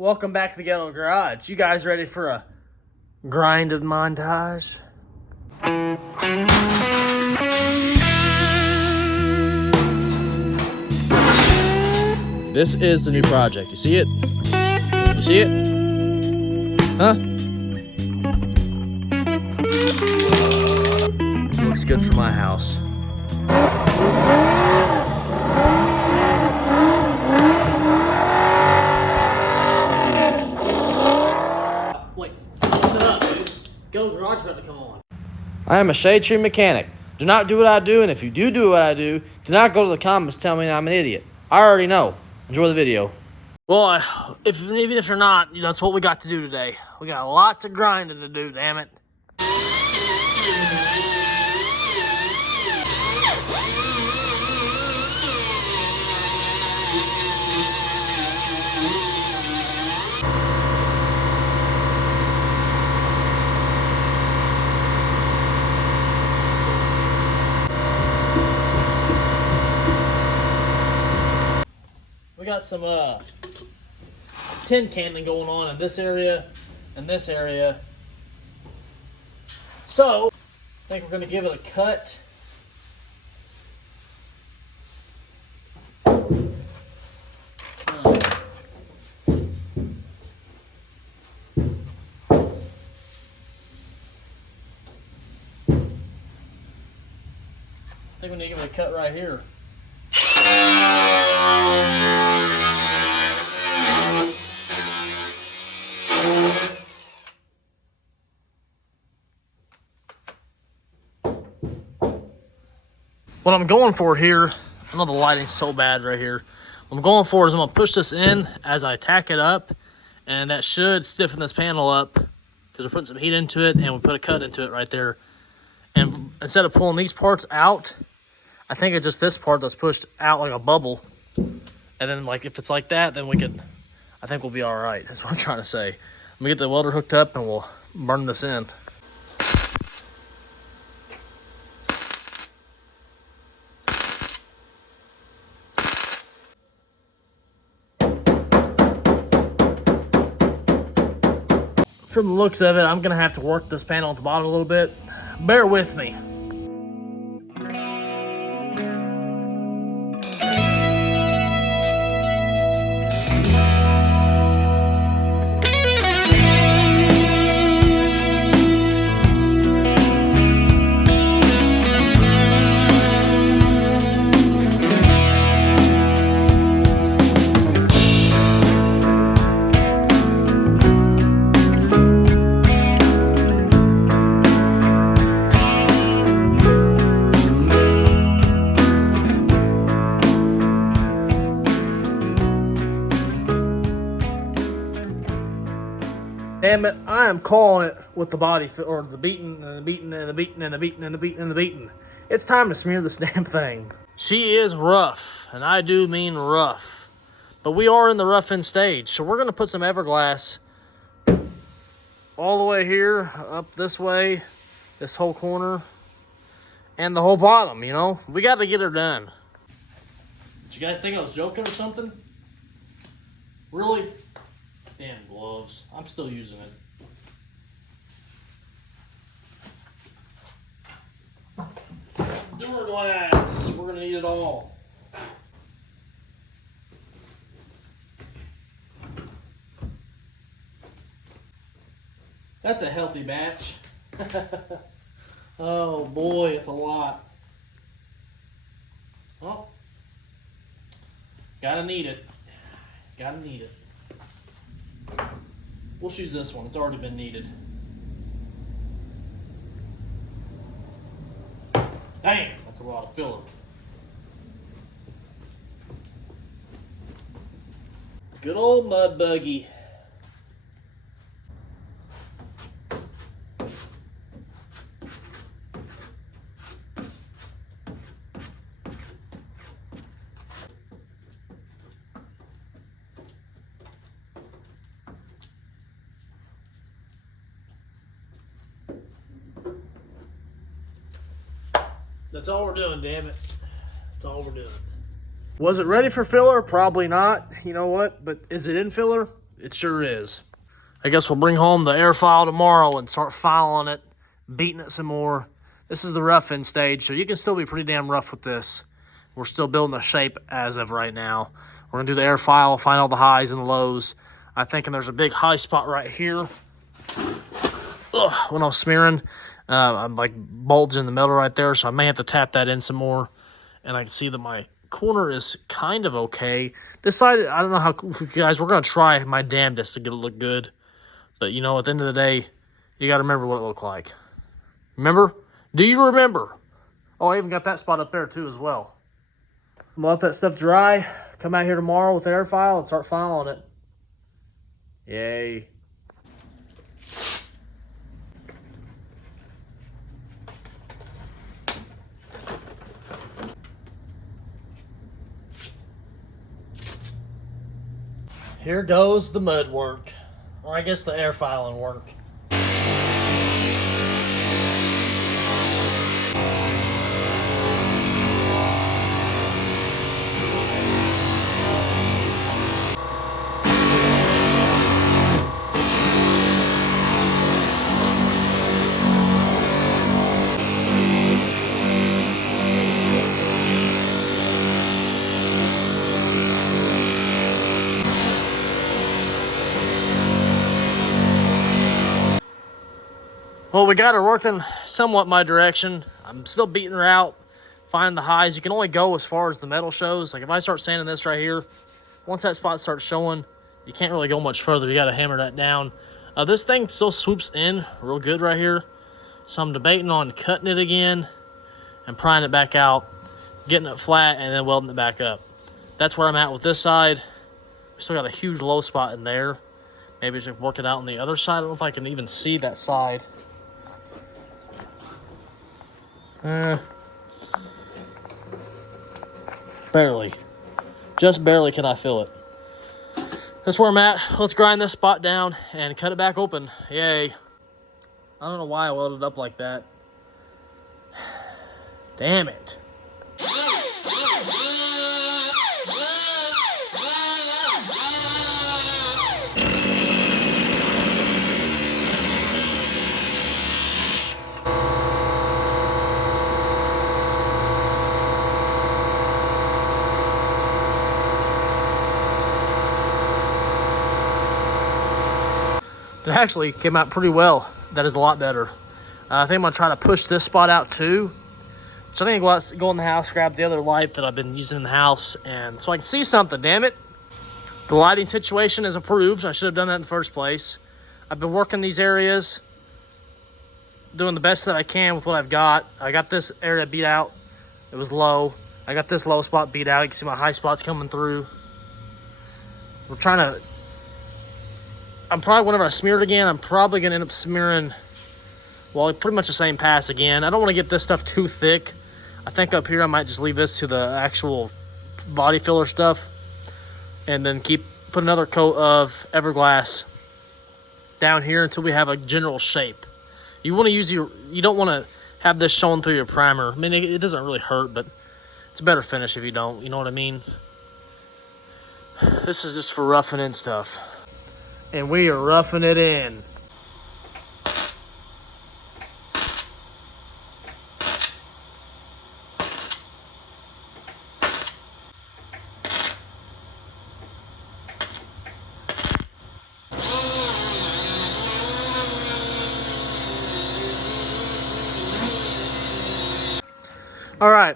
welcome back to the Ghetto Garage. You guys ready for a grinded montage? This is the new project. You see it? You see it? Huh? Looks good for my house. Wait, listen up, dude. Ghetto Garage about to come on. I am a shade tree mechanic. Do not do what I do, and if you do what I do not go to the comments tell me I'm an idiot. I already know. Enjoy the video. Well, even if you're not, that's what we got to do today. We got lots of grinding to do, damn it. We got some tin canning going on in this area and this area. So, I think we're going to give it a cut. I think we need to give it a cut right here. What I'm going for here, I know the lighting's so bad right here. What I'm going for is I'm gonna push this in as I tack it up, and that should stiffen this panel up because we're putting some heat into it and we put a cut into it right there. And instead of pulling these parts out, I think it's just this part that's pushed out like a bubble. And then like if it's like that, then I think we'll be all right. That's what I'm trying to say. Let me get the welder hooked up and we'll burn this in. From the looks of it, I'm gonna have to work this panel at the bottom a little bit. Bear with me. Damn it, I am calling it with the body, or the beating, and the beating, and the beating, and the beating, and the beating, and the beating. It's time to smear this damn thing. She is rough, and I do mean rough. But we are in the rough-in stage, so we're gonna put some Everglass all the way here, up this way, this whole corner, and the whole bottom, you know? We gotta get her done. Did you guys think I was joking or something? Really? Damn gloves. I'm still using it. Duraglass. We're gonna need it all. That's a healthy batch. Oh boy, it's a lot. Well, gotta need it. Gotta need it. We'll choose this one. It's already been kneaded. Dang, that's a lot of filler. Good old mud buggy. That's all we're doing, damn it. That's all we're doing. Was it ready for filler? Probably not. You know what? But is it in filler? It sure is. I guess we'll bring home the air file tomorrow and start filing it, beating it some more. This is the rough end stage, so you can still be pretty damn rough with this. We're still building the shape as of right now. We're gonna do the air file, find all the highs and the lows. I'm thinking there's a big high spot right here. When I'm smearing, I'm like bulging the metal right there, so I may have to tap that in some more. And I can see that my corner is kind of okay. This side, I don't know how, guys, we're gonna try my damnedest to get it look good. But you know, at the end of the day, you gotta remember what it looked like. Remember? Do you remember? Oh, I even got that spot up there too as well. I'm gonna let that stuff dry. Come out here tomorrow with the air file and start filing it. Yay. Here goes the mud work. Or I guess the air filing work. Well, we got her working somewhat my direction. I'm still beating her out, finding the highs. You can only go as far as the metal shows. Like if I start sanding this right here, once that spot starts showing, you can't really go much further. You got to hammer that down. This thing still swoops in real good right here. So I'm debating on cutting it again and prying it back out, getting it flat, and then welding it back up. That's where I'm at with this side. Still got a huge low spot in there. Maybe just work it out on the other side. I don't know if I can even see that side. Barely. Just barely can I feel it. That's where I'm at. Let's grind this spot down and cut it back open. Yay. I don't know why I welded it up like that. Damn it. It actually came out pretty well. That is a lot better. I think I'm gonna try to push this spot out too. So I think I'll go in the house, grab the other light that I've been using in the house, and so I can see something, damn it. The lighting situation is approved. I should have done that in the first place. I've been working these areas, doing the best that I can with what I've got. I got this area beat out. It was low. I got this low spot beat out. You can see my high spots coming through. We're trying to, whenever I smear it again, I'm probably gonna end up smearing, well, pretty much the same pass again. I don't wanna get this stuff too thick. I think up here I might just leave this to the actual body filler stuff and then put another coat of Everglass down here until we have a general shape. You wanna use you don't wanna have this showing through your primer. I mean, it doesn't really hurt, but it's a better finish if you don't, you know what I mean? This is just for roughing in stuff. And we are roughing it in. All right,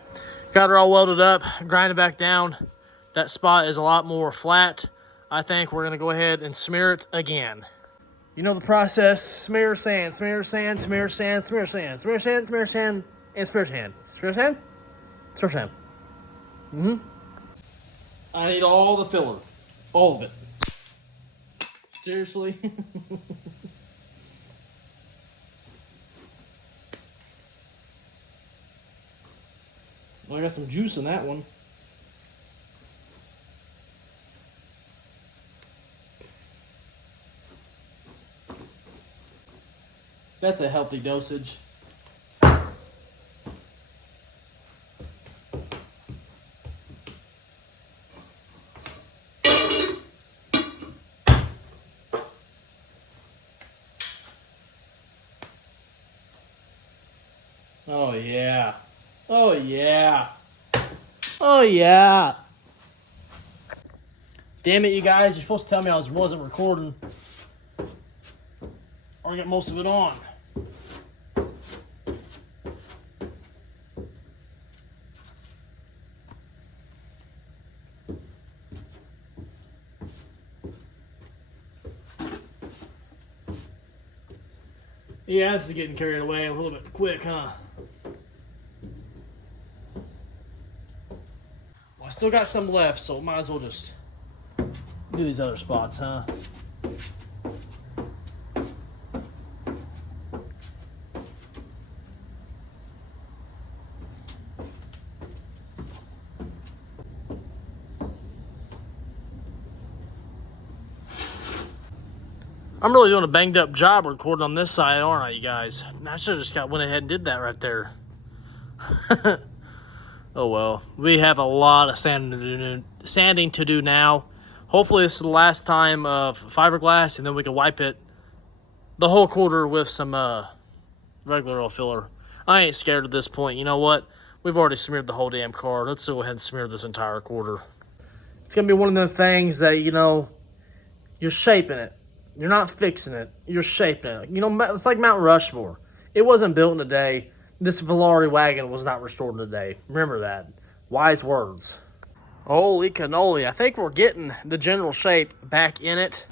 got her all welded up, grind it back down. That spot is a lot more flat. I think we're gonna go ahead and smear it again. You know the process: smear sand, smear sand, smear sand, smear sand, smear sand, smear sand, and smear sand. Smear sand, smear sand. I need all the filler, all of it. Seriously. Well, I got some juice in that one. That's a healthy dosage. Oh yeah. Oh yeah. Oh yeah. Damn it, you guys! You're supposed to tell me I wasn't recording, or get most of it on. Yeah, this is getting carried away a little bit quick, huh? Well, I still got some left, so might as well just do these other spots, huh? I'm really doing a banged up job recording on this side, aren't I, you guys? I should have just went ahead and did that right there. Oh well, we have a lot of sanding to do now. Hopefully this is the last time of fiberglass, and then we can wipe it the whole quarter with some regular oil filler. I ain't scared at this point. You know what? We've already smeared the whole damn car. Let's go ahead and smear this entire quarter. It's gonna be one of the things that, you know, you're shaping it. You're not fixing it. You're shaping it. You know, it's like Mount Rushmore. It wasn't built in a day. This volare wagon was not restored in a day. Remember that. Wise words. Holy cannoli. I think we're getting the general shape back in it.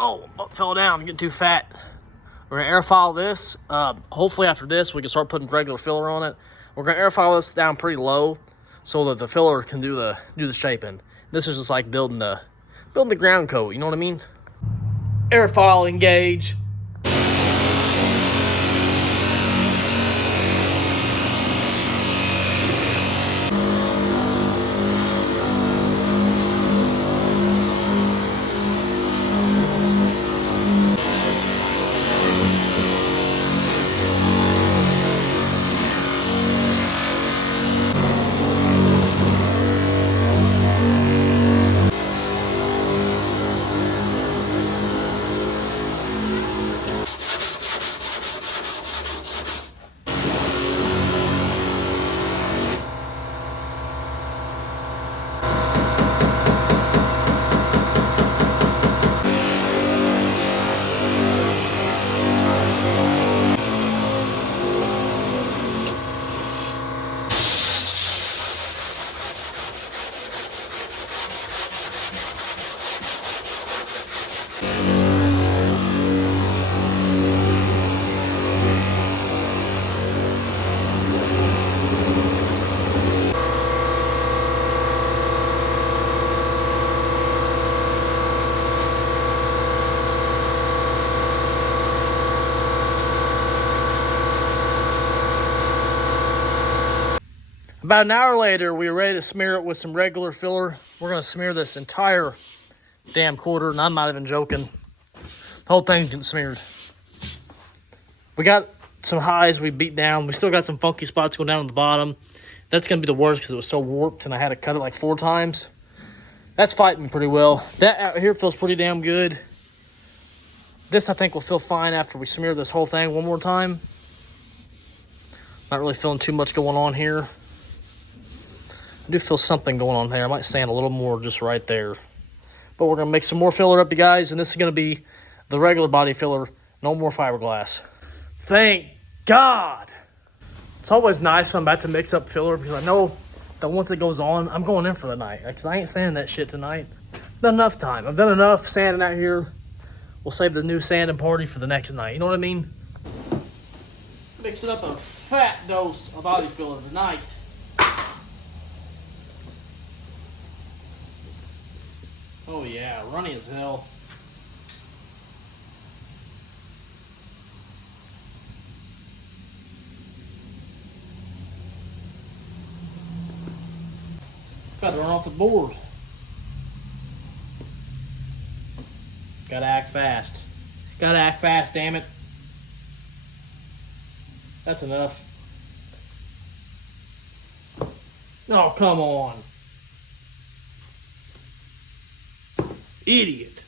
Oh, fell down. I'm getting too fat. We're going to air file this. Hopefully after this, we can start putting regular filler on it. We're going to air file this down pretty low so that the filler can do the shaping. This is just like building the ground coat, you know what I mean? Air file engage. About an hour later, we were ready to smear it with some regular filler. We're going to smear this entire damn quarter, and I'm not even joking. The whole thing's getting smeared. We got some highs we beat down. We still got some funky spots going down at the bottom. That's going to be the worst because it was so warped, and I had to cut it like 4 times. That's fighting me pretty well. That out here feels pretty damn good. This, I think, will feel fine after we smear this whole thing one more time. Not really feeling too much going on here. I do feel something going on there. I might sand a little more just right there. But we're going to make some more filler up, you guys, and this is going to be the regular body filler. No more fiberglass. Thank God. It's always nice I'm about to mix up filler because I know that once it goes on, I'm going in for the night. Because I ain't sanding that shit tonight. I've done enough time. I've done enough sanding out here. We'll save the new sanding party for the next night. You know what I mean? Mixing up a fat dose of body filler tonight. Oh yeah, runny as hell. About to run off the board. Gotta act fast. Gotta act fast, damn it. That's enough. Oh, come on. Idiot.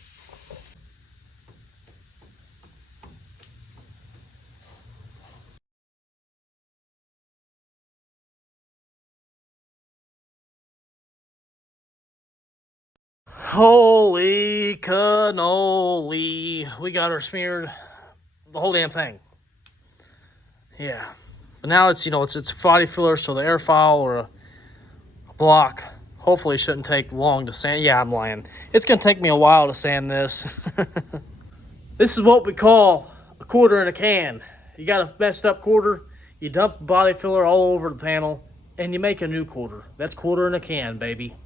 Holy cannoli. We got her smeared, the whole damn thing. Yeah. But now it's, it's body filler, so the air file or a block hopefully shouldn't take long to sand. Yeah, I'm lying. It's going to take me a while to sand this. This is what we call a quarter in a can. You got a messed up quarter, you dump body filler all over the panel, and you make a new quarter. That's quarter in a can, baby.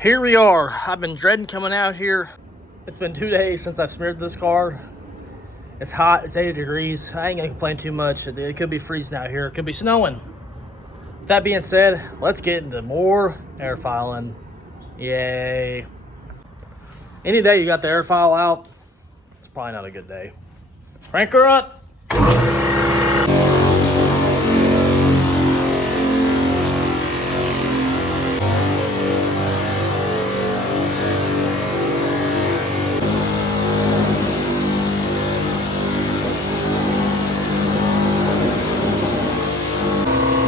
Here we are. I've been dreading coming out here. It's been 2 days since I've smeared this car. It's hot, it's 80 degrees. I ain't gonna complain too much. It could be freezing out here, it could be snowing. With that being said, let's get into more air filing. Yay. Any day you got the air file out, it's probably not a good day. Crank her up.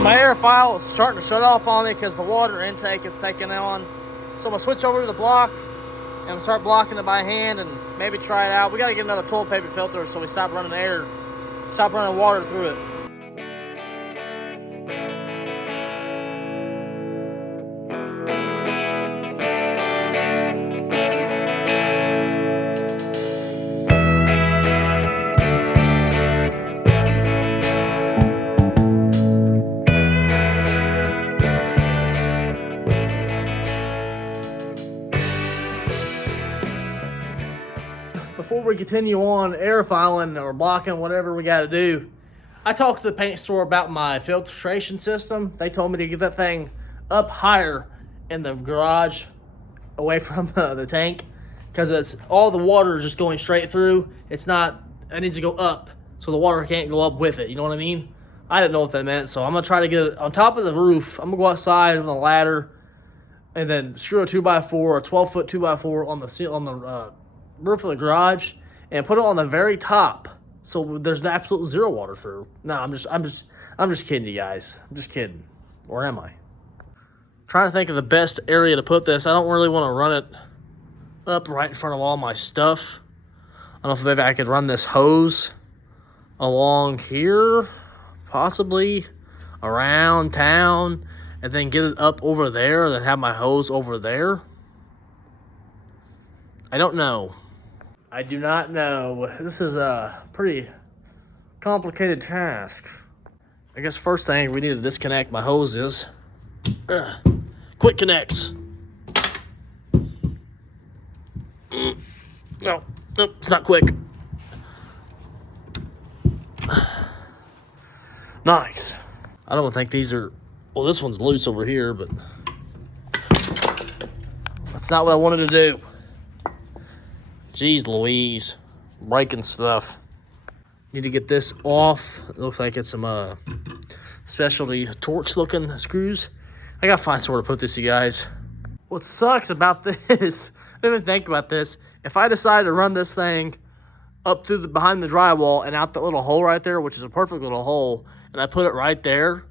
My air file is starting to shut off on me because the water intake is taking on. So I'm gonna switch over to the block and start blocking it by hand and maybe try it out. We gotta get another toilet paper filter so we stop running water through it. Before we continue on air filing or blocking, whatever we got to do, I talked to the paint store about my filtration system. They told me to get that thing up higher in the garage away from the tank because it's all the water is just going straight through. It needs to go up so the water can't go up with it. You know what I mean? I didn't know what that meant, so I'm going to try to get it on top of the roof. I'm going to go outside on a ladder and then screw a 2x4, a 12-foot 2x4 on the roof of the garage and put it on the very top so there's absolute zero water through. No, I'm just kidding you guys. I'm just kidding. Or am I? Trying to think of the best area to put this. I don't really want to run it up right in front of all my stuff. I don't know if maybe I could run this hose along here, possibly around town, and then get it up over there, and then have my hose over there. I don't know. I do not know. This is a pretty complicated task. I guess first thing we need to disconnect my hoses. Quick connects. No, nope, it's not quick. Nice. I don't think these are, well, this one's loose over here, but that's not what I wanted to do. Jeez Louise, breaking stuff. Need to get this off. It looks like it's some specialty torch looking screws. I gotta find somewhere to put this, you guys. What sucks about this, I didn't even think about this. If I decide to run this thing up through behind the drywall and out that little hole right there, which is a perfect little hole, and I put it right there,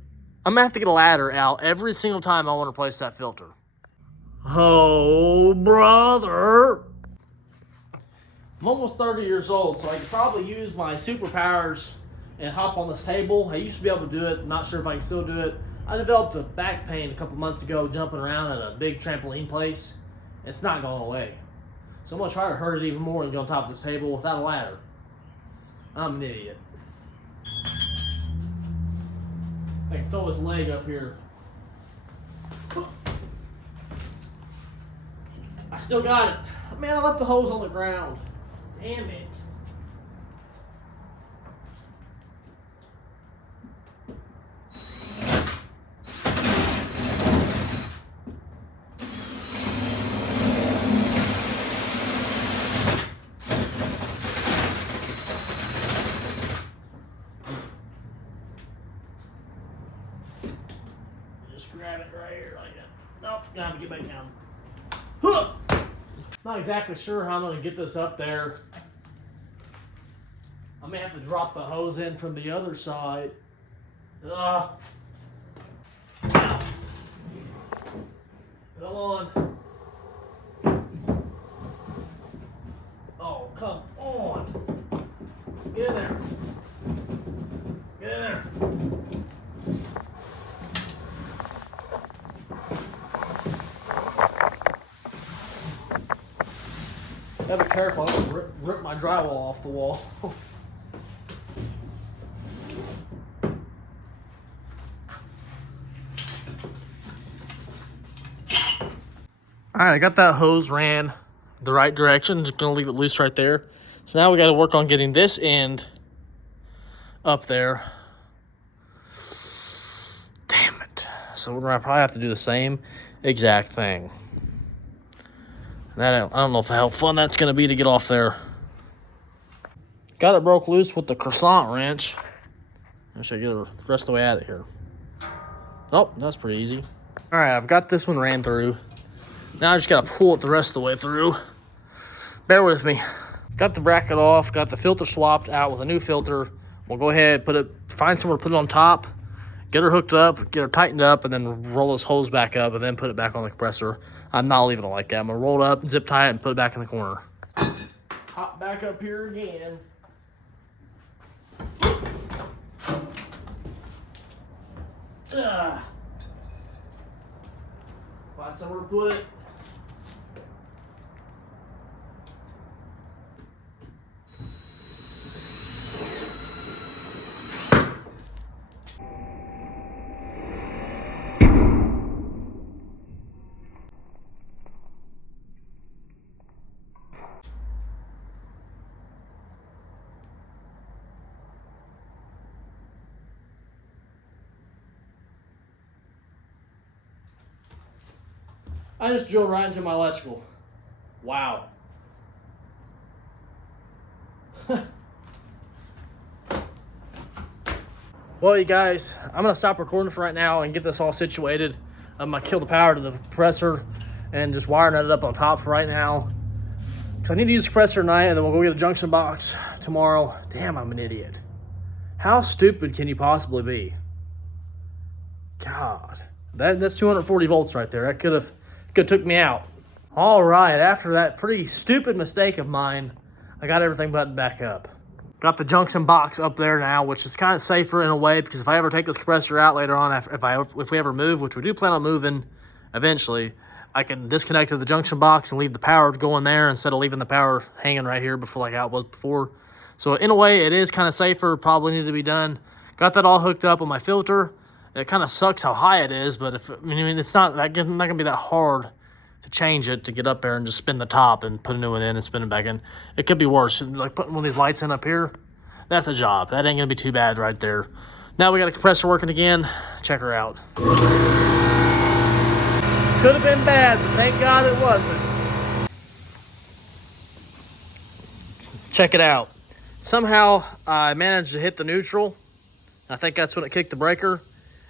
I'm gonna have to get a ladder out every single time I want to replace that filter. Oh, brother. I'm almost 30 years old, so I could probably use my superpowers and hop on this table. I used to be able to do it. I'm not sure if I can still do it. I developed a back pain a couple months ago jumping around at a big trampoline place. It's not going away. So I'm going to try to hurt it even more and get on top of this table without a ladder. I'm an idiot. I can throw his leg up here. I still got it. Man, I left the hose on the ground. Damn it. Just grab it right here like that. Nope, gotta have to get back down. Huh! Not exactly sure how I'm going to get this up there. I may have to drop the hose in from the other side. Come on. Gotta be careful, I don't rip my drywall off the wall. Alright, I got that hose ran the right direction. Just gonna leave it loose right there. So now we gotta work on getting this end up there. Damn it. So we're gonna probably have to do the same exact thing. And I don't know how fun that's gonna be to get off there. Got it broke loose with the croissant wrench. I should get the rest of the way out of here. Oh, that's pretty easy. Alright, I've got this one ran through. Now I just gotta pull it the rest of the way through. Bear with me. Got the bracket off, got the filter swapped out with a new filter. We'll go ahead, find somewhere to put it on top, get her hooked up, get her tightened up, and then roll this hose back up and then put it back on the compressor. I'm not leaving it like that. I'm gonna roll it up, zip tie it, and put it back in the corner. Hop back up here again. Find somewhere to put it. I just drilled right into my electrical. Wow. Well, you guys, I'm going to stop recording for right now and get this all situated. I'm going to kill the power to the compressor and just wiring it up on top for right now. Because I need to use the compressor tonight, and then we'll go get a junction box tomorrow. Damn, I'm an idiot. How stupid can you possibly be? God. That's 240 volts right there. That could have took me out. All right, after that pretty stupid mistake of mine, I got everything buttoned back up. Got the junction box up there now, which is kind of safer in a way, because if I ever take this compressor out later on, if we ever move, which we do plan on moving eventually, I can disconnect to the junction box and leave the power going there instead of leaving the power hanging right here before, like how it was before. So in a way, it is kind of safer. Probably need to be done. Got that all hooked up on my filter. It kind of sucks how high it is, but it's not gonna be that hard to change it, to get up there and just spin the top and put a new one in and spin it back in. It could be worse. Like putting one of these lights in up here, that's a job. That ain't gonna be too bad right there. Now we got a compressor working again. Check her out. Could have been bad, but thank God it wasn't. Check it out. Somehow I managed to hit the neutral. I think that's when it kicked the breaker.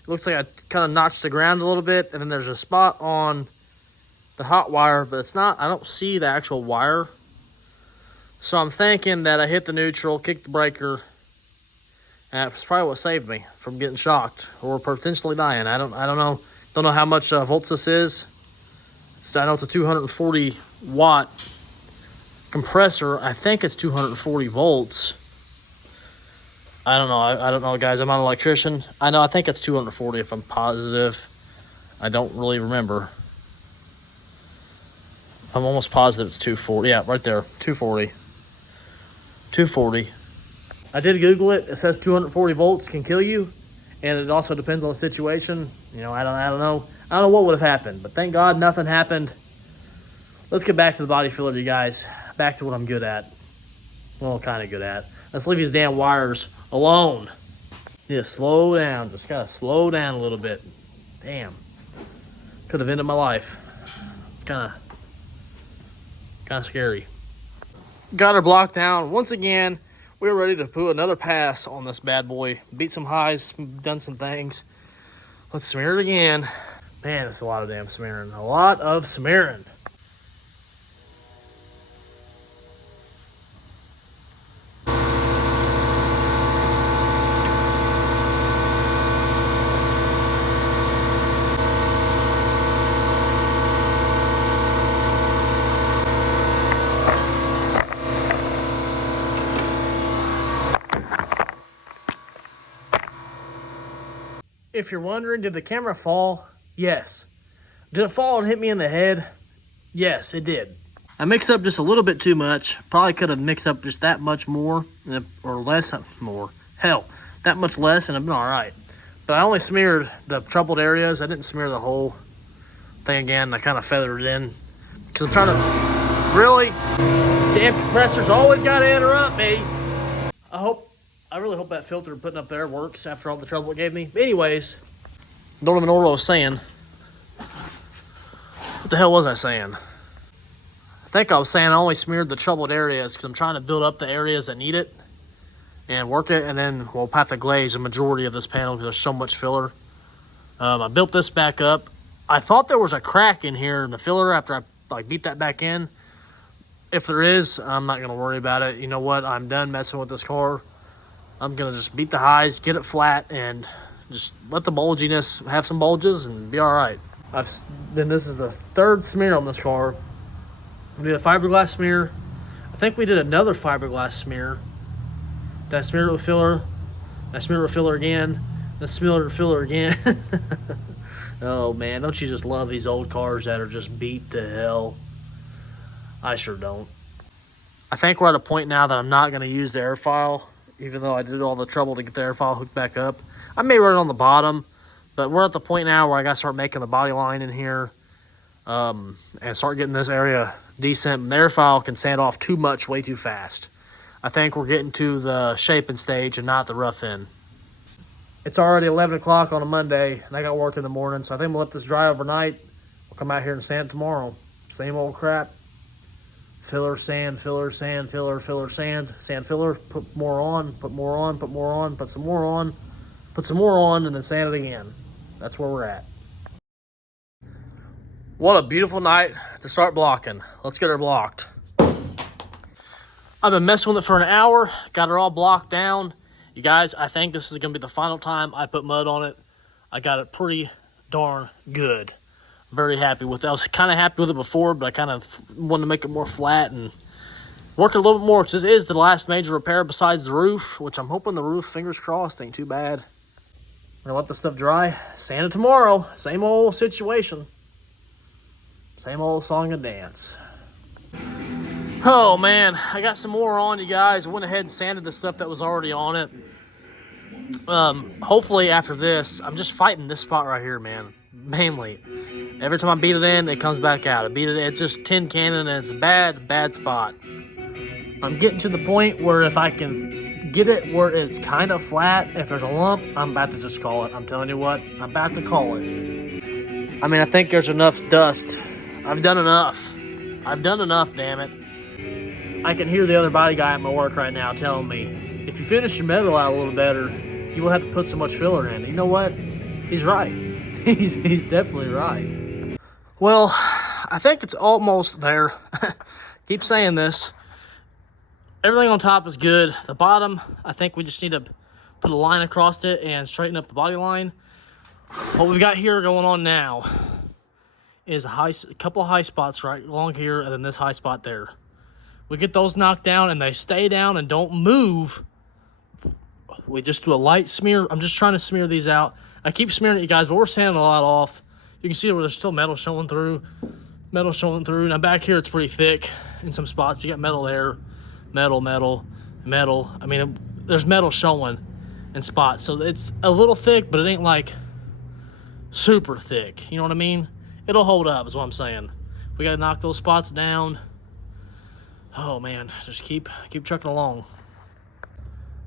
It looks like I kind of notched the ground a little bit, and then there's a spot on the hot wire, but it's not, I don't see the actual wire. So I'm thinking that I hit the neutral, kicked the breaker, and that's probably what saved me from getting shocked or potentially dying. I don't know. Don't know how much volts this is. I know it's a 240 watt compressor. I think it's 240 volts. I don't know. I don't know, guys. I'm not an electrician. I think it's 240 if I'm positive. I don't really remember. I'm almost positive it's 240. Yeah, right there. 240. 240. I did Google it. It says 240 volts can kill you. And it also depends on the situation. You know, I don't know. I don't know what would have happened. But thank God nothing happened. Let's get back to the body filler, you guys. Back to what I'm good at. Well, kind of good at. Let's leave these damn wires alone. Yeah, slow down. Just gotta slow down a little bit. Damn. Could have ended my life. It's kind of scary. Got her blocked down. Once again, we're ready to put another pass on this bad boy. Beat some highs, done some things. Let's smear it again. Man, it's a lot of damn smearing. A lot of smearing. If you're wondering, did the camera fall? Yes. Did it fall and hit me in the head? Yes, it did. I mixed up just a little bit too much. Probably could have mixed up just that much more, or less more. Hell, that much less, and it'd been all right. But I only smeared the troubled areas. I didn't smear the whole thing again. I kind of feathered it in because I'm trying to really. Damn compressor's always got to interrupt me. I really hope that filter putting up there works after all the trouble it gave me. But anyways, don't even know what I was saying. What the hell was I saying? I think I was saying I only smeared the troubled areas because I'm trying to build up the areas that need it and work it, and then we'll have to glaze a majority of this panel because there's so much filler. I built this back up. I thought there was a crack in here in the filler after I beat that back in. If there is, I'm not going to worry about it. You know what? I'm done messing with this car. I'm going to just beat the highs, get it flat, and just let the bulginess have some bulges and be all right. This is the third smear on this car. We did a fiberglass smear. I think we did another fiberglass smear. Then I smeared it with filler. I smeared it with filler again. Then smeared it with filler again. Oh man, don't you just love these old cars that are just beat to hell? I sure don't. I think we're at a point now that I'm not going to use the air file, even though I did all the trouble to get the air file hooked back up. I may run it on the bottom, but we're at the point now where I got to start making the body line in here and start getting this area decent. The air file can sand off too much way too fast. I think we're getting to the shaping stage and not the rough end. It's already 11 o'clock on a Monday, and I got work in the morning, so I think we'll let this dry overnight. We'll come out here and sand it tomorrow. Same old crap. Filler, sand, filler, sand, filler, filler, sand, sand, filler. Put more on, put more on, put more on, put some more on, put some more on, and then sand it again. That's where we're at. What a beautiful night to start blocking. Let's get her blocked. I've been messing with it for an hour, got her all blocked down. You guys, I think this is going to be the final time I put mud on it. I got it pretty darn good. Very happy with it. I was kind of happy with it before, but I kind of wanted to make it more flat and work it a little bit more because this is the last major repair besides the roof, which I'm hoping the roof, fingers crossed, ain't too bad. I'm going to let this stuff dry. Sand it tomorrow. Same old situation. Same old song and dance. Oh man, I got some more on, you guys. I went ahead and sanded the stuff that was already on it. Hopefully after this, I'm just fighting this spot right here, man. Mainly. Every time I beat it in, it comes back out. I beat it in, it's just tin cannon, and it's a bad spot. I'm getting to the point where if I can get it where it's kind of flat, if there's a lump, I'm about to just call it. I'm telling you what, I'm about to call it. I mean, I think there's enough dust. I've done enough. I've done enough, damn it. I can hear the other body guy at my work right now telling me, if you finish your metal out a little better, you won't have to put so much filler in. You know what? He's right. He's definitely right. Well, I think it's almost there. Keep saying this. Everything on top is good. The bottom, I think we just need to put a line across it and straighten up the body line. What we've got here going on now is a couple of high spots right along here and then this high spot there. We get those knocked down and they stay down and don't move. We just do a light smear. I'm just trying to smear these out. I keep smearing it, you guys, but we're sanding a lot off. You can see where there's still metal showing through. Metal showing through. Now back here, it's pretty thick in some spots. You got metal there. Metal. I mean, there's metal showing in spots. So it's a little thick, but it ain't like super thick. You know what I mean? It'll hold up is what I'm saying. We got to knock those spots down. Oh man, just keep trucking along.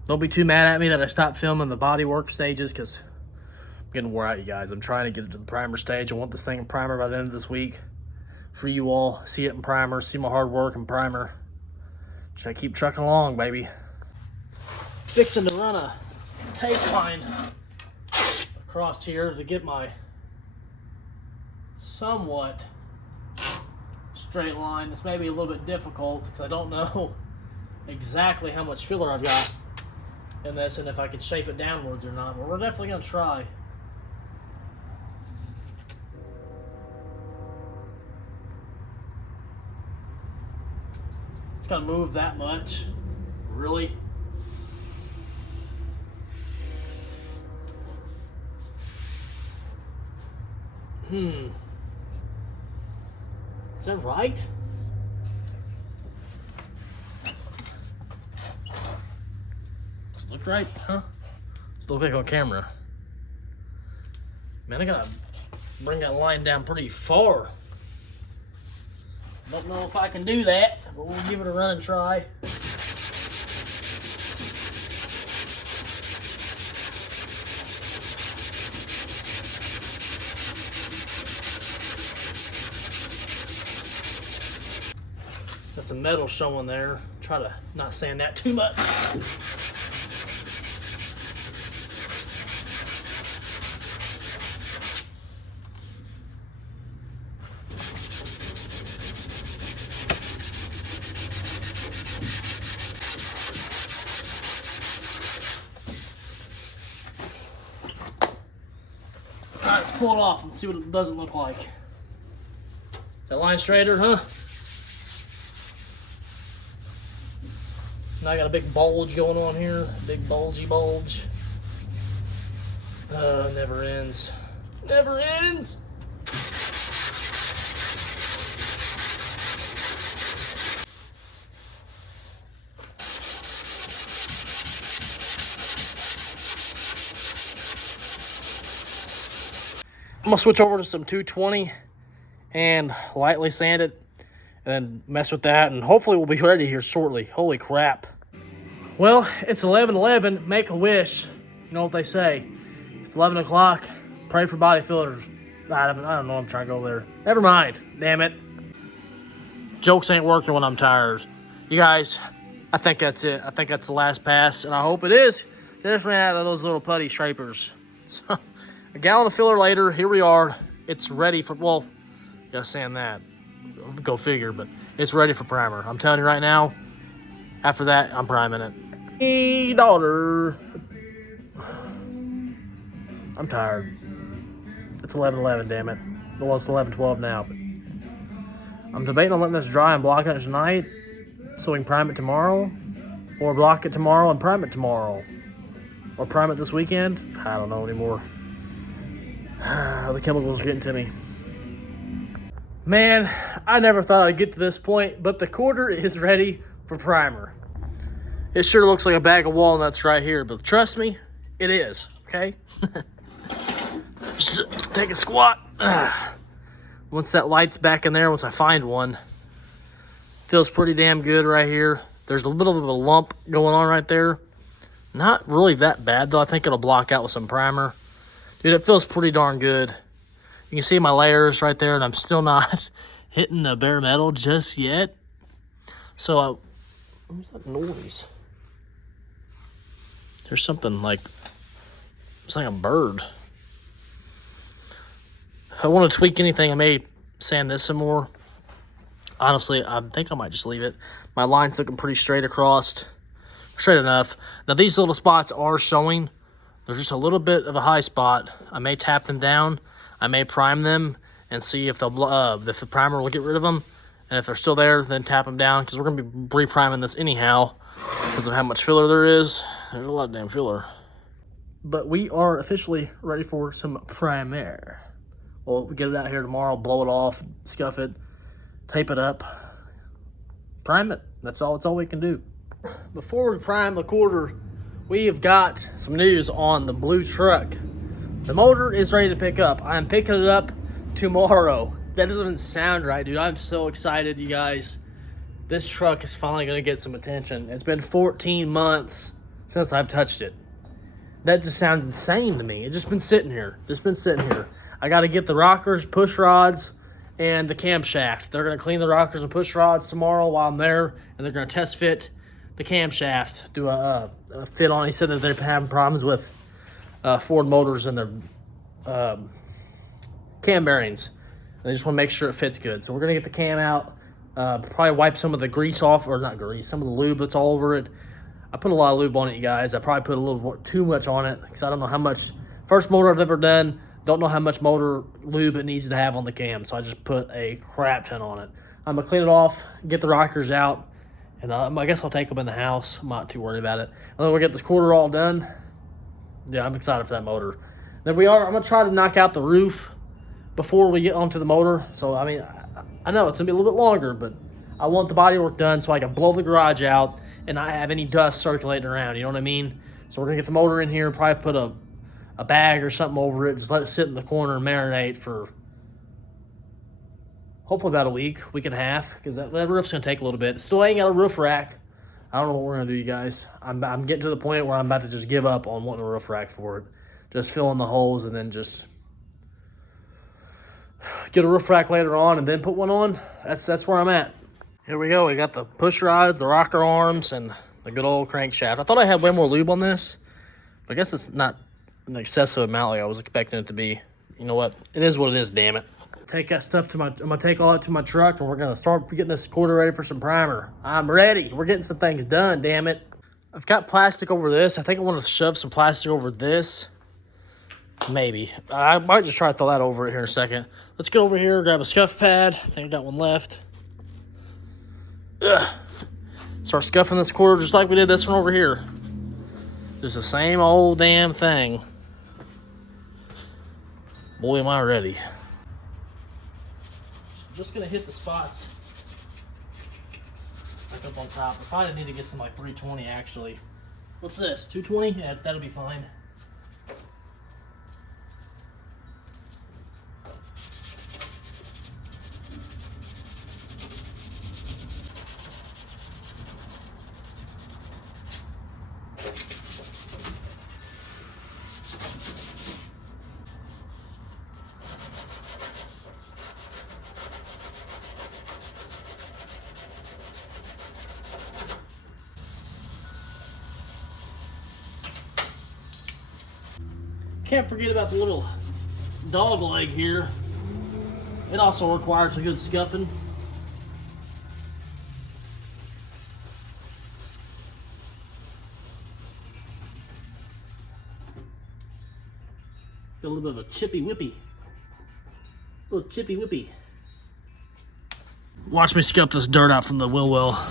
Don't be too mad at me that I stopped filming the body work stages because I'm getting wore out, you guys. I'm trying to get it to the primer stage. I want this thing in primer by the end of this week for you all. See it in primer, see my hard work in primer. Just keep trucking along, baby. Fixing to run a tape line across here to get my somewhat straight line. This may be a little bit difficult because I don't know exactly how much filler I've got in this and if I can shape it downwards or not, but we're definitely going to try. It's going to move that much. Really? Is that right? Look right, huh? Look like on camera. Man, I gotta bring that line down pretty far. Don't know if I can do that, but we'll give it a run and try. Got some metal showing there. Try to not sand that too much. Alright, let's pull it off and see what it doesn't look like. Is that line straighter, huh? Now I got a big bulge going on here. Big bulgy bulge. Never ends. Never ends! I'm gonna switch over to some 220 and lightly sand it and mess with that, and hopefully we'll be ready here shortly. Holy crap. Well, it's 11:11, make a wish. You know what they say. It's 11 o'clock, pray for body fillers. I don't know, I'm trying to go there. Never mind, damn it. Jokes ain't working when I'm tired. You guys, I think that's it. I think that's the last pass, and I hope it is. I just ran out of those little putty scrapers. So, a gallon of filler later, here we are. It's ready for, well, gotta sand that. Go figure, but it's ready for primer. I'm telling you right now, after that, I'm priming it. Hey, daughter. I'm tired. It's 11:11, damn it. Well, it's 11:12 now. But I'm debating on letting this dry and blocking it tonight so we can prime it tomorrow, or block it tomorrow and prime it tomorrow, or prime it this weekend. I don't know anymore. The chemicals are getting to me. Man, I never thought I'd get to this point, but the quarter is ready for primer. It sure looks like a bag of walnuts right here, but trust me, it is, okay? Just take a squat. Once that light's back in there, once I find one, feels pretty damn good right here. There's a little bit of a lump going on right there. Not really that bad, though. I think it'll block out with some primer. Dude, it feels pretty darn good. You can see my layers right there, and I'm still not hitting the bare metal just yet. So, what's that noise? There's something like, it's like a bird. If I want to tweak anything, I may sand this some more. Honestly, I think I might just leave it. My line's looking pretty straight across. Straight enough. Now, these little spots are showing. There's just a little bit of a high spot. I may tap them down. I may prime them and see if they'll if the primer will get rid of them. And if they're still there, then tap them down, because we're going to be re-priming this anyhow because of how much filler there is. There's a lot of damn filler. But we are officially ready for some primer. We'll get it out here tomorrow, blow it off, scuff it, tape it up, prime it. That's all we can do. Before we prime the quarter, we have got some news on the blue truck. The motor is ready to pick up. I'm picking it up tomorrow. That doesn't sound right, dude. I'm so excited, you guys. This truck is finally going to get some attention. It's been 14 months since I've touched it. That just sounds insane to me. It's just been sitting here. I got to get the rockers, push rods, and the camshaft. They're going to clean the rockers and push rods tomorrow while I'm there, and they're going to test fit the camshaft, do a fit on. He said that they're having problems with Ford motors and their cam bearings. And they just want to make sure it fits good. So we're going to get the cam out, probably wipe some of the grease off, or not grease, some of the lube that's all over it. I put a lot of lube on it, you guys. I probably put a little too much on it because I don't know how much. First motor I've ever done, don't know how much motor lube it needs to have on the cam. So I just put a crap ton on it. I'm going to clean it off, get the rockers out, and I guess I'll take them in the house. I'm not too worried about it. And then we'll get this quarter all done. Yeah, I'm excited for that motor. Then I'm going to try to knock out the roof before we get onto the motor. So, I mean, I know it's going to be a little bit longer, but I want the body work done so I can blow the garage out and not have any dust circulating around. You know what I mean? So we're gonna get the motor in here, probably put a bag or something over it, just let it sit in the corner and marinate for hopefully about a week and a half, because that roof's gonna take a little bit. Still ain't got a roof rack. I don't know what we're gonna do, you guys. I'm getting to the point where I'm about to just give up on wanting a roof rack for it. Just fill in the holes and then just get a roof rack later on and then put one on. That's where I'm at. Here we go. We got the push rods, the rocker arms, and the good old crankshaft. I thought I had way more lube on this, but I guess it's not an excessive amount like I was expecting it to be. You know what? It is what it is, damn it. Take that stuff I'm gonna take all that to my truck, and we're gonna start getting this quarter ready for some primer. I'm ready. We're getting some things done, damn it. I've got plastic over this. I think I want to shove some plastic over this. Maybe. I might just try to throw that over it here in a second. Let's get over here, grab a scuff pad. I think I got one left. Ugh. Start scuffing this quarter just like we did this one over here. Just the same old damn thing. Boy, am I ready. Just gonna hit the spots like up on top. I probably need to get some like 320 actually. What's this? 220? Yeah, that'll be fine. Can't forget about the little dog leg here. It also requires a good scuffing. Got a little bit of a chippy whippy. A little chippy whippy. Watch me scuff this dirt out from the wheel well.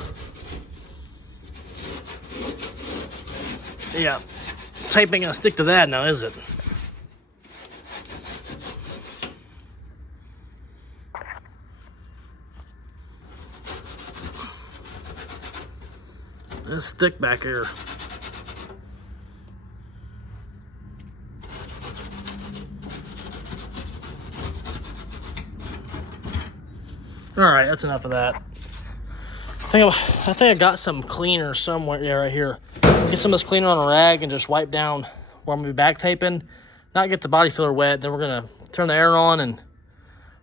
Yeah, tape ain't gonna stick to that now, is it? It's thick back here. All right, that's enough of that. I think I got some cleaner somewhere. Yeah, right here. Get some of this cleaner on a rag and just wipe down where I'm gonna be back taping. Not get the body filler wet. Then we're gonna turn the air on and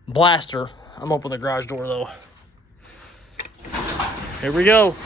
blast her. I'm opening the garage door though. Here we go.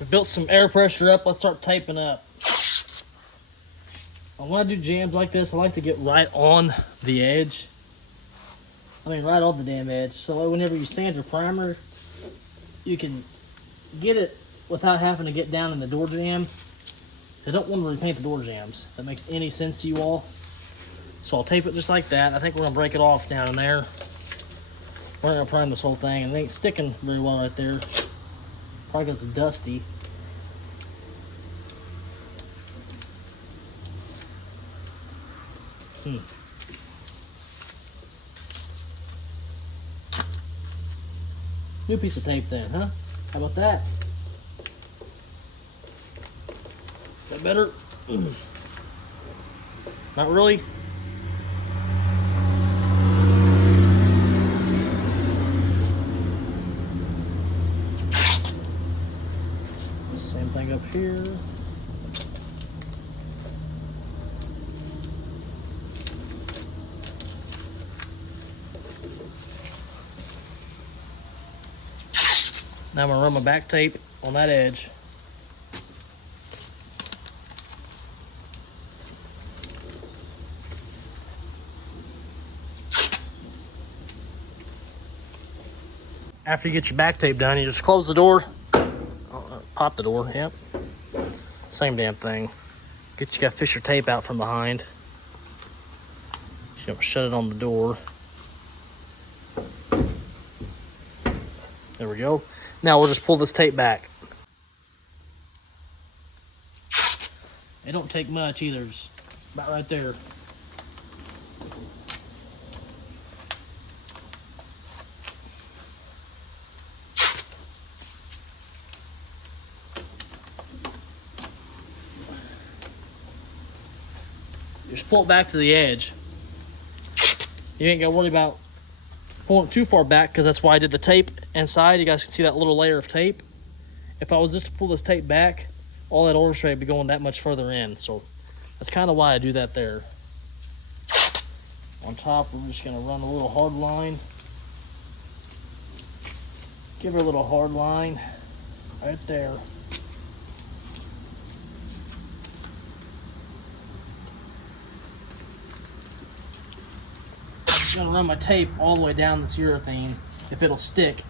We built some air pressure up. Let's start taping up. I'm when I do jams like this, I like to get right on the edge. I mean, right on the damn edge. So whenever you sand your primer, you can get it without having to get down in the door jamb. I don't want to repaint the door jambs. If that makes any sense to you all. So I'll tape it just like that. I think we're gonna break it off down in there. We're gonna prime this whole thing, and it ain't sticking very well right there. Probably because it's dusty. New piece of tape then, huh? How about that? Is that better? Not really. Same thing up here. Now I'm gonna run my back tape on that edge. After you get your back tape done, you just close the door. Pop the door, yep. Same damn thing. You gotta fish your tape out from behind. Just shut it on the door. There we go. Now we'll just pull this tape back. It don't take much either. It's about right there. Just pull it back to the edge. You ain't gotta worry about pulling it too far back, because that's why I did the tape inside. You guys can see that little layer of tape. If I was just to pull this tape back, all that overspray would be going that much further in. So that's kind of why I do that there. On top, we're just gonna run a little hard line. Give her a little hard line right there. I'm gonna run my tape all the way down this urethane if it'll stick.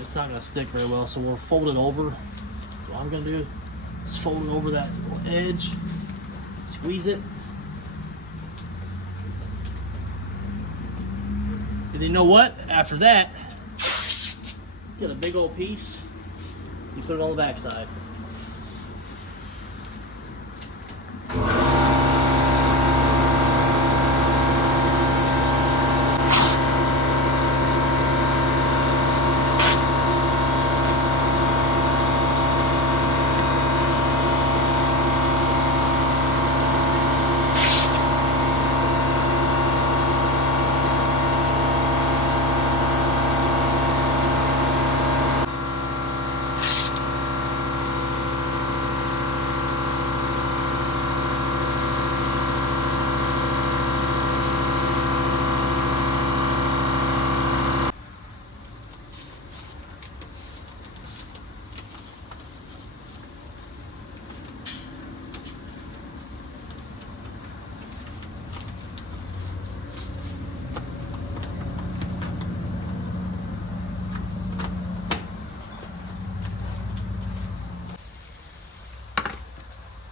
It's not gonna stick very well, so we'll fold it over. What I'm gonna do is fold it over that little edge, squeeze it. And you know what? After that, get a big old piece, you put it on the back side.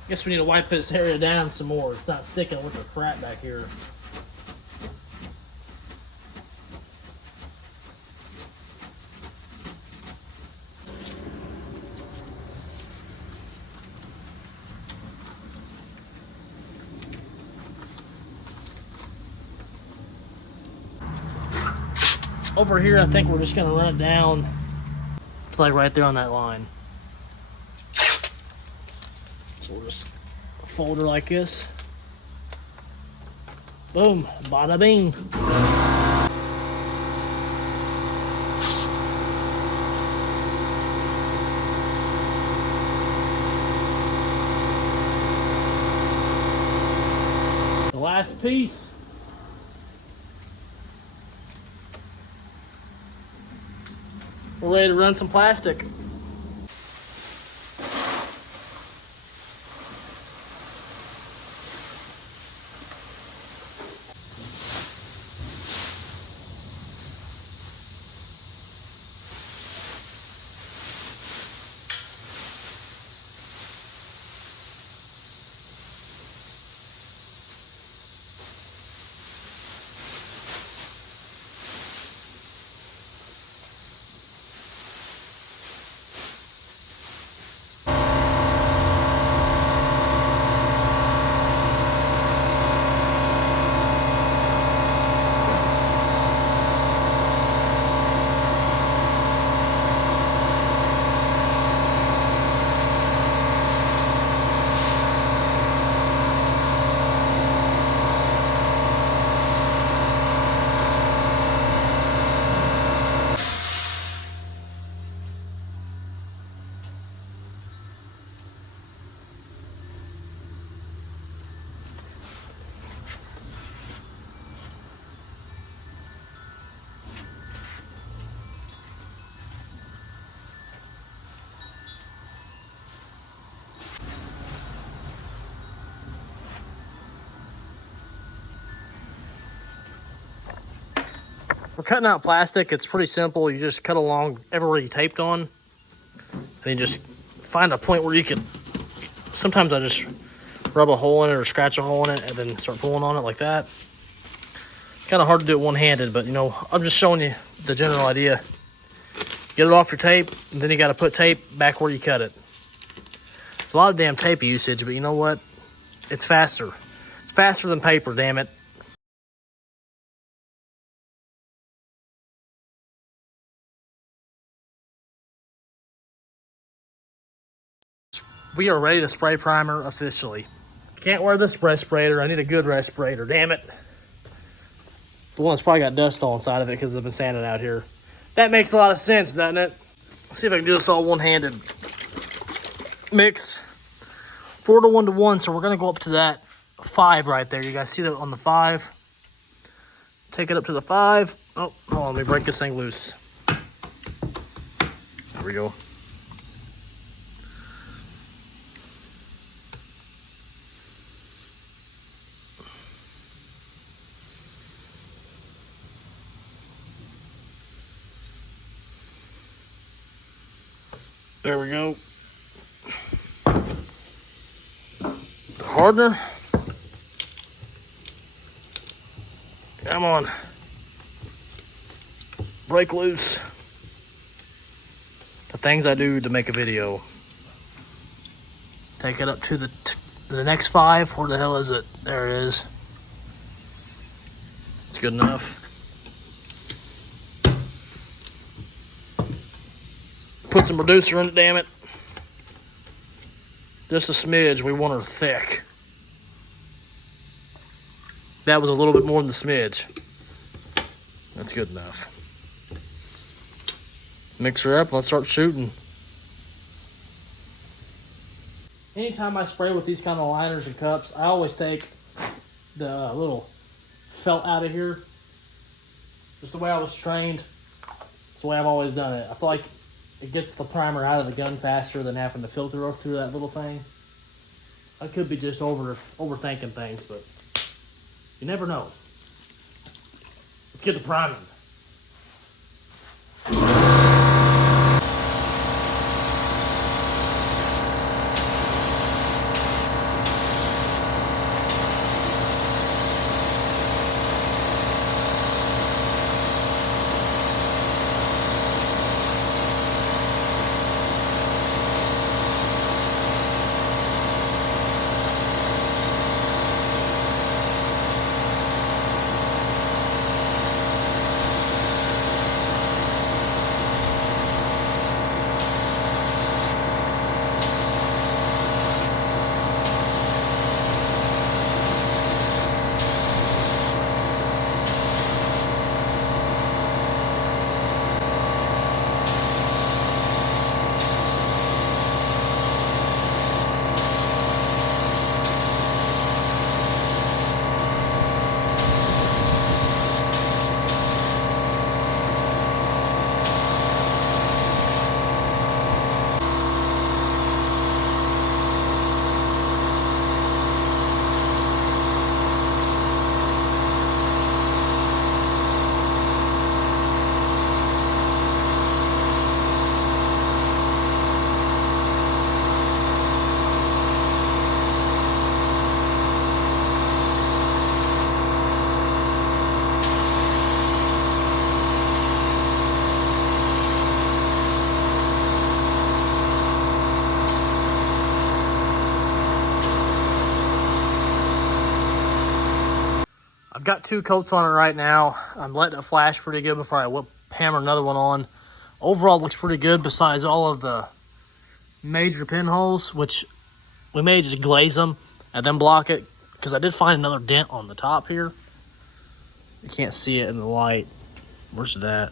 Guess we need to wipe this area down some more. It's not sticking with the crap back here. Over here, I think we're just gonna run it down to like right there on that line. So we'll just fold her like this. Boom, bada bing. The last piece. We're ready to run some plastic. For cutting out plastic, it's pretty simple. You just cut along everywhere you taped on, and you just find a point where you can. Sometimes I just rub a hole in it or scratch a hole in it and then start pulling on it like that. Kind of hard to do it one-handed, but you know, I'm just showing you the general idea. Get it off your tape, and then you got to put tape back where you cut it. It's a lot of damn tape usage, but you know what? It's faster. It's faster than paper, damn it. We are ready to spray primer officially. Can't wear this respirator. I need a good respirator, damn it. The one that's probably got dust all inside of it because I've been sanding out here. That makes a lot of sense, doesn't it? Let's see if I can do this all one-handed. Mix 4 to 1 to 1, so we're gonna go up to that 5 right there. You guys see that on the 5? Take it up to the 5. Oh, hold on, let me break this thing loose. There we go. There we go. The hardener. Come on. Break loose. The things I do to make a video. Take it up to the next 5. Where the hell is it? There it is. It's good enough. Put some reducer in it, damn it. Just a smidge. We want her thick. That was a little bit more than the smidge. That's good enough. Mix her up. Let's start shooting. Anytime I spray with these kind of liners and cups, I always take the little felt out of here. Just the way I was trained. It's the way I've always done it. I feel like it gets the primer out of the gun faster than having to filter through that little thing. I could be just overthinking things, but you never know. Let's get the priming. I've got 2 coats on it right now. I'm letting it flash pretty good before I hammer another one on. Overall, it looks pretty good besides all of the major pinholes, which we may just glaze them and then block it, because I did find another dent on the top here. You can't see it in the light. Where's it at?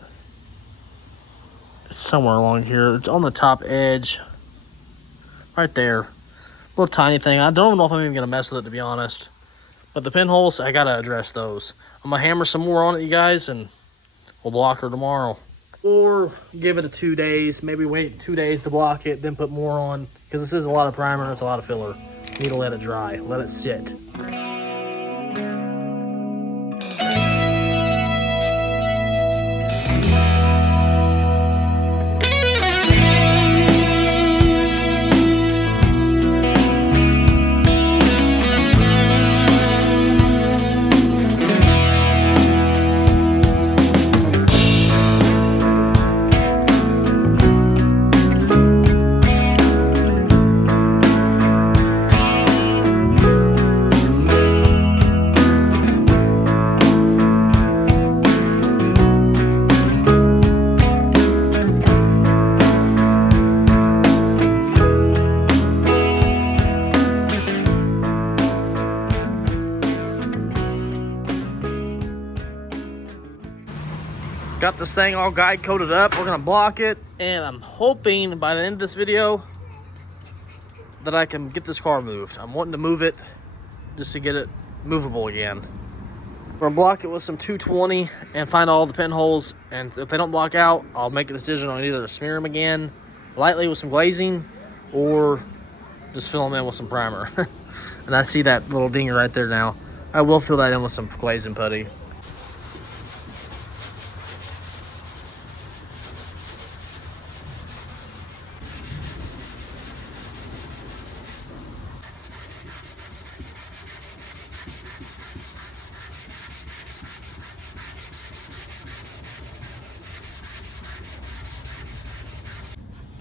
It's somewhere along here. It's on the top edge. Right there. Little tiny thing. I don't know if I'm even going to mess with it, to be honest. But the pinholes, I got to address those. I'm going to hammer some more on it, you guys, and we'll block her tomorrow. Or give it 2 days. Maybe wait 2 days to block it, then put more on. Because this is a lot of primer and it's a lot of filler. You need to let it dry. Let it sit. Got this thing all guide coated up. We're gonna block it, and I'm hoping by the end of this video that I can get this car moved. I'm wanting to move it just to get it movable again. We're gonna block it with some 220 and find all the pinholes, and if they don't block out, I'll make a decision on either smear them again lightly with some glazing or just fill them in with some primer. And I see that little dinger right there now. I will fill that in with some glazing putty.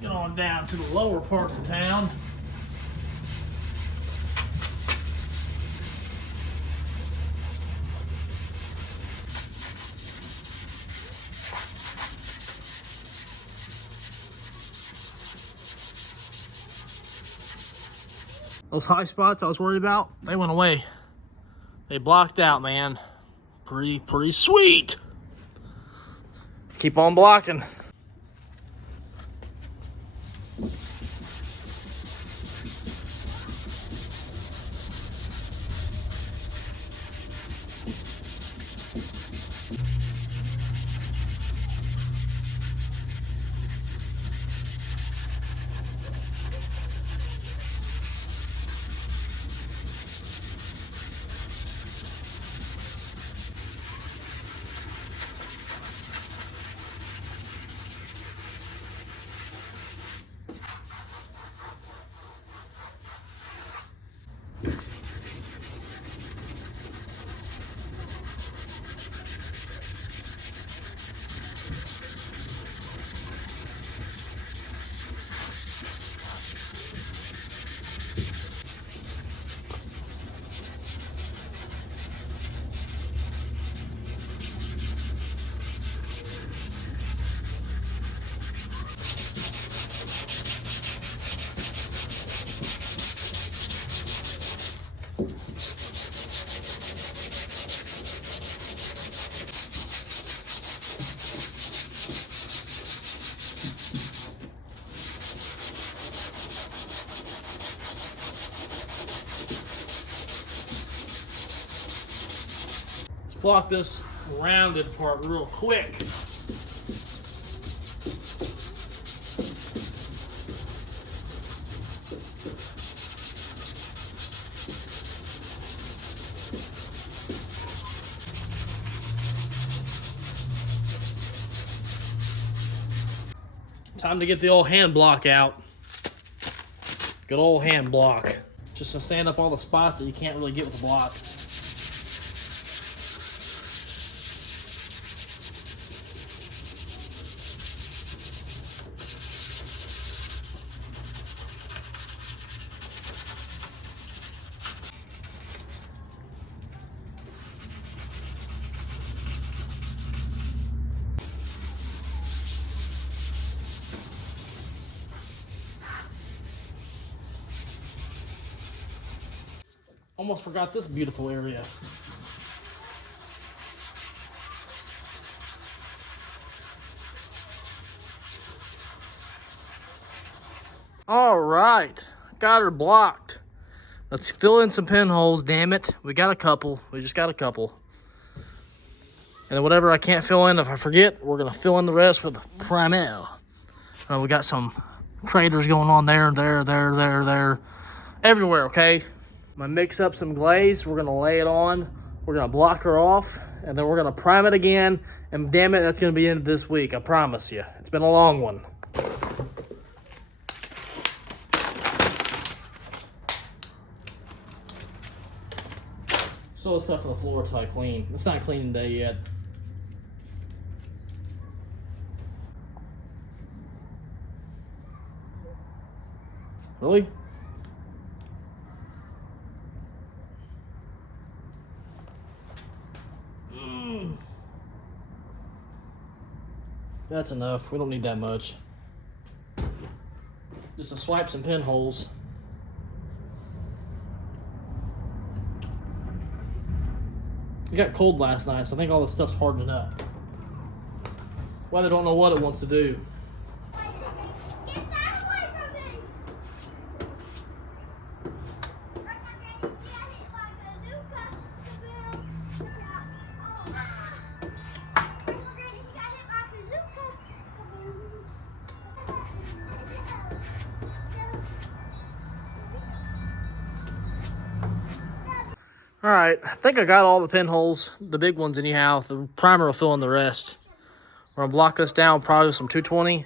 Get on down to the lower parts of town. Those high spots I was worried about, they went away. They blocked out, man. Pretty sweet. Keep on blocking. Block this rounded part real quick. Time to get the old hand block out. Good old hand block. Just to sand up all the spots that you can't really get with the block. Almost forgot this beautiful area. All right, got her blocked. Let's fill in some pinholes, damn it. We got a couple, we just got a couple. And then whatever I can't fill in, if I forget, we're gonna fill in the rest with primer. We got some craters going on there, there, everywhere, okay? I'm gonna mix up some glaze, we're gonna lay it on, we're gonna block her off, and then we're gonna prime it again, and damn it, that's gonna be in this week, I promise you. It's been a long one. So the stuff on the floor until I clean. It's not cleaning day yet. Really? That's enough. We don't need that much. Just to swipe some pinholes. It got cold last night, so I think all this stuff's hardening up. Weather don't know what it wants to do. All right, I think I got all the pinholes, the big ones anyhow. The primer will fill in the rest. We're gonna block this down probably with some 220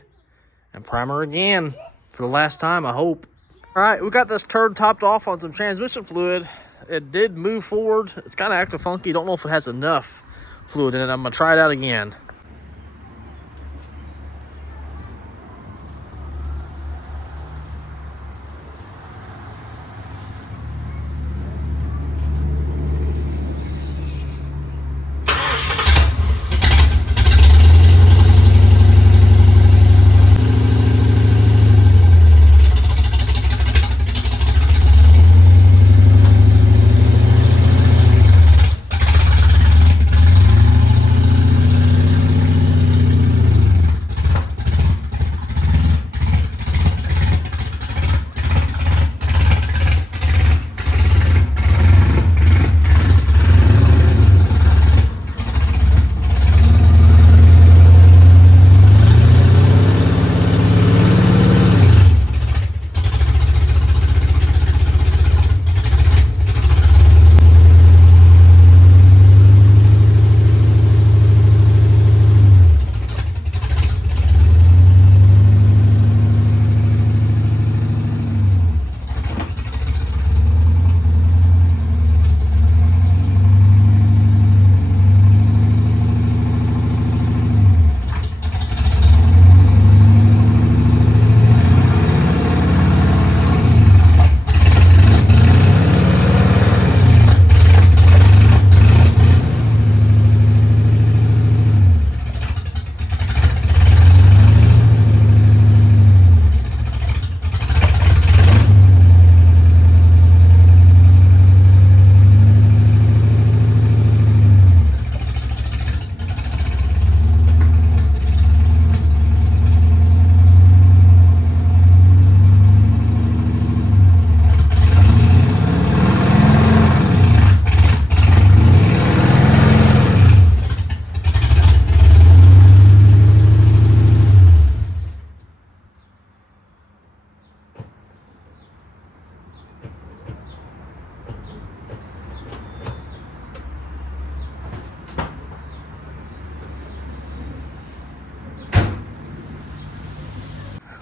and primer again for the last time, I hope. All right, we got this turd topped off on some transmission fluid. It did move forward. It's kind of acting funky. Don't know if it has enough fluid in it. I'm gonna try it out again.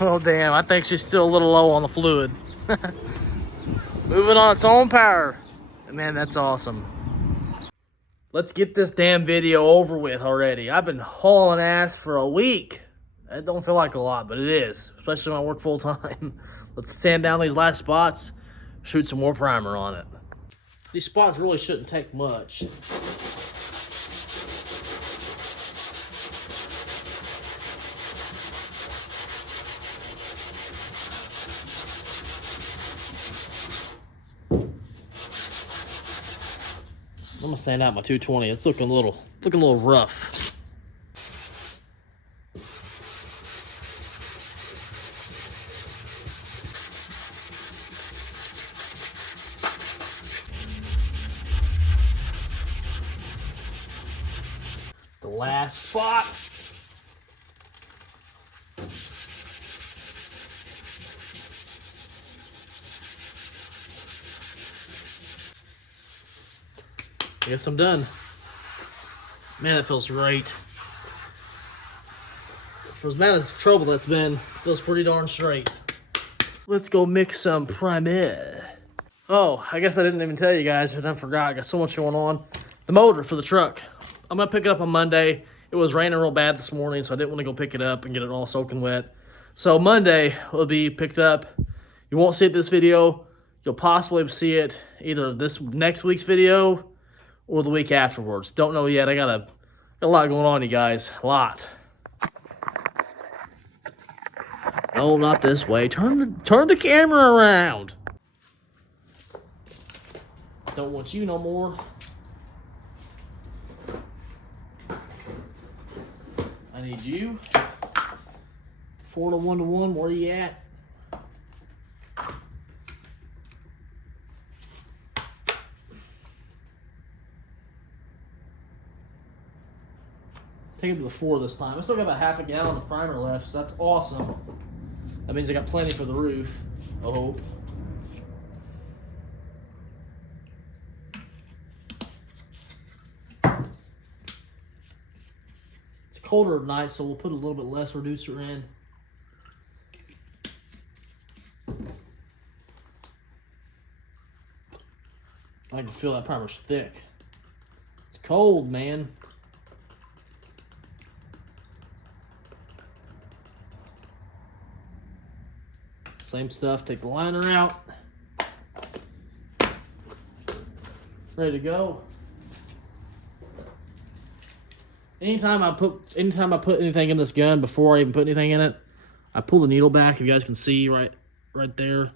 Oh, damn, I think she's still a little low on the fluid. Moving on its own power. Man, that's awesome. Let's get this damn video over with already. I've been hauling ass for a week. It don't feel like a lot, but it is, especially when I work full time. Let's sand down these last spots, shoot some more primer on it. These spots really shouldn't take much. gonna sand out my 220. It's looking a little rough. The last spot. I guess I'm done. Man, that feels great. For as bad as trouble that's been, feels pretty darn straight. Let's go mix some primer. Oh, I guess I didn't even tell you guys, but I forgot. I got so much going on. The motor for the truck. I'm gonna pick it up on Monday. It was raining real bad this morning, so I didn't want to go pick it up and get it all soaking wet. So Monday will be picked up. You won't see it this video. You'll possibly see it either this next week's video or the week afterwards. Don't know yet. I got a lot going on, you guys. A lot. No, not this way. Turn the camera around. Don't want you no more. I need you. 4 to 1 to 1. Where you at? Take it to the 4 this time. I still got about half a gallon of primer left, so that's awesome. That means I got plenty for the roof, I hope. It's colder at night, so we'll put a little bit less reducer in. I can feel that primer's thick. It's cold, man. Same stuff, take the liner out. Ready to go. Anytime I put anything in this gun before I even put anything in it, I pull the needle back. If you guys can see right there. You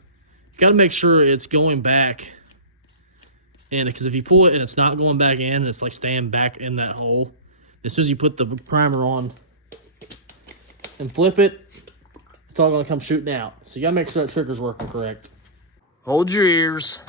gotta make sure it's going back in, because if you pull it and it's not going back in, it's like staying back in that hole. As soon as you put the primer on and flip it, it's all gonna come shooting out. So you gotta make sure that trigger's working correct. Hold your ears.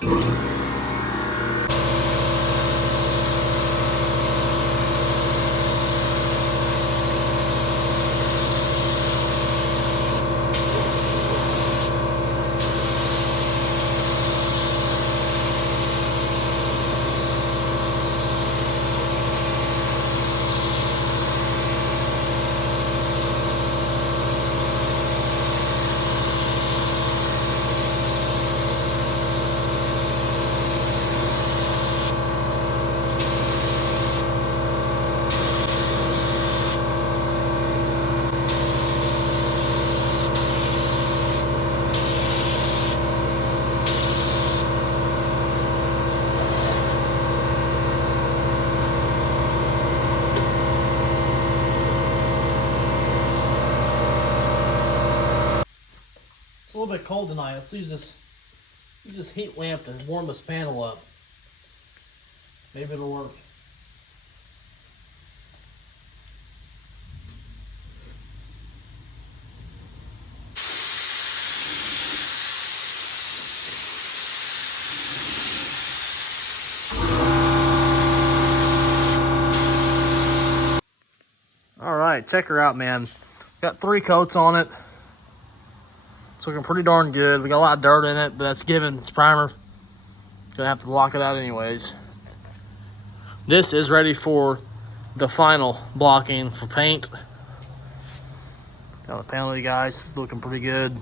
A little bit cold tonight. Let's use this heat lamp to warm this panel up. Maybe it'll work. All right, check her out, man. Got 3 coats on it. It's looking pretty darn good. We got a lot of dirt in it, but that's given. It's primer. Gonna have to block it out anyways. This is ready for the final blocking for paint. Got the panel, you guys. It's looking pretty good.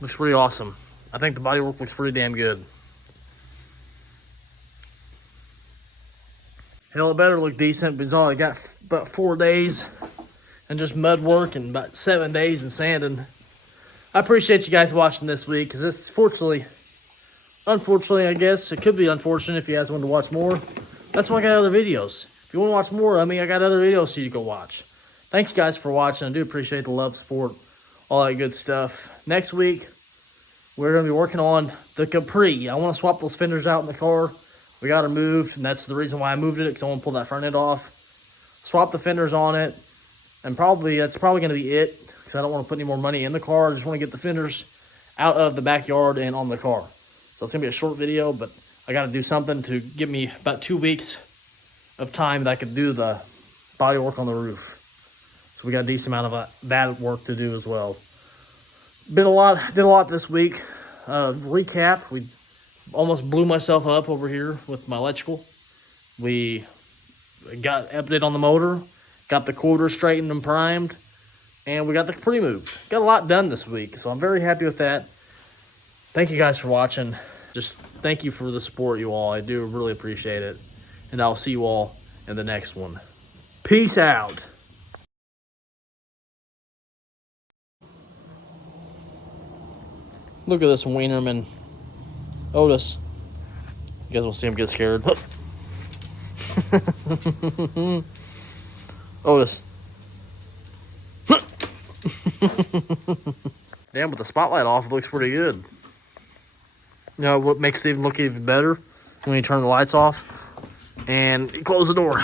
Looks pretty awesome. I think the bodywork looks pretty damn good. Hell, it better look decent, because I got about 4 days and just mud work and about 7 days in sanding. I appreciate you guys watching this week, because this, unfortunately, I guess, it could be unfortunate if you guys want to watch more. That's why I got other videos. If you want to watch more of me, I got other videos for you to go watch. Thanks, guys, for watching. I do appreciate the love, support, all that good stuff. Next week, we're going to be working on the Capri. I want to swap those fenders out in the car. We got it moved, and that's the reason why I moved it, because I want to pull that front end off. Swap the fenders on it, and that's probably going to be it, because I don't want to put any more money in the car. I just want to get the fenders out of the backyard and on the car. So it's going to be a short video, but I got to do something to give me about 2 weeks of time that I could do the body work on the roof. So we got a decent amount of that work to do as well. Did a lot this week. Recap, we almost blew myself up over here with my electrical. We got update on the motor, got the quarter straightened and primed, and we got the Capri moved. Got a lot done this week, so I'm very happy with that. Thank you guys for watching. Just thank you for the support, you all. I do really appreciate it. And I'll see you all in the next one. Peace out. Look at this Wienerman. Otis. You guys will see him get scared. Otis. Damn, with the spotlight off, it looks pretty good. You know what makes it even look even better? When you turn the lights off and close the door.